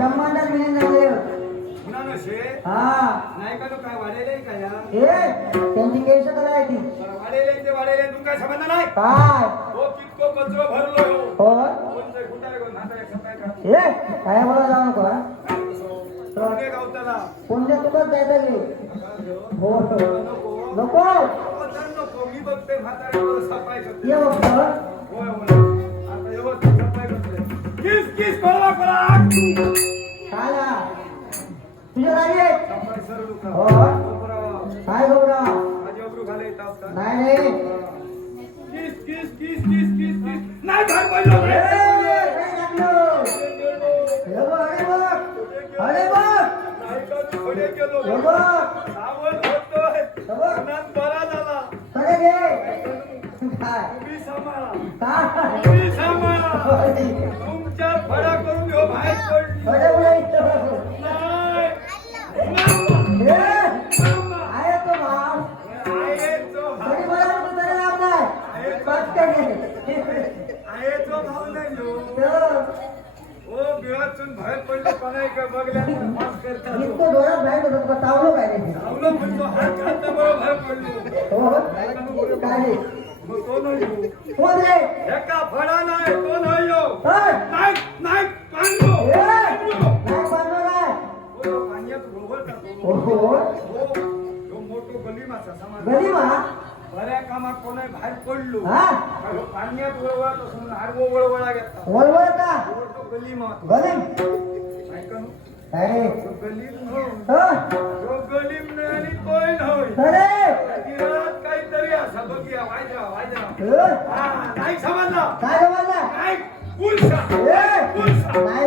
ब्रह्मांडात मिळून झाले पुन्हा नशे हा नाही का तो काय वाढेले का या ए त्यांची केस कराय ती वाढेले ते वाढेले तू काय संबंध नाही काय हो कितको कचरो भरलो हो कोणते कुटारे कोण नाता एक सकाळ का ए काय बोला जाऊ नको हा? कोणते गावताला कोणत्या तुकाच जायचं गे हो नको नको मी बघते म्हाताऱ्यावर सफाई करते ये बघ होय होय आता व्यवस्थित सफाई करते किस किस कोला कोला खाला तुझ्या जागी आहे सफाई सरळ का हो काय गौरा माझे अब्रू घाले येतात का नाही रे किस किस किस किस किस किस नाही भाग पडलो रे काय लागलो अरे बघ नाही का तू पुढे गेलो हे बघ सावध होतोय बघ मनात बरा झाला सगळे घे काय तुम्ही सांभाळा काय तुम्ही सांभाळा तुमच्या फडा करून घेऊ बाहेर पडली अरे बोलायचं नाही आहे तो भाव आहे तो भाव तरी मला तू तरी लाभ नाही पटकन आहे तो भाव नाही जो घे ओ बिहातून बाहेर पडले कोणाही का बघल्यानंतर माफ करतात इतकं डोळ्यात बाहेर होतं का तावलं काय नाही चावलं म्हणतो हात घातल्यामुळे बाहेर पडलो हो काय नाही मग तो नाही येऊ. कोण रे एका फळा नाही तो नाही येऊ. होय. नाही नाही पांडू ए, नाही बांधलं काय हो, पाण्यात रोवत होतो. हो हो, तो मोठो गलिमाचा समाज गरीबा बऱ्या कामात कोणी बाहेर पडलो हा का ह्यो पाण्यात वळवत असून आडवो वळवळा घेतला वळवळता तो गलिमा गरीब ऐका ना, अरे तो गलीम हो हो तो गलीम नाही आणि तोय नाही अरे दिरात काहीतरी असा बघूया वाजवा वाजवा हो. हा नाही समजला काय गमाला नाही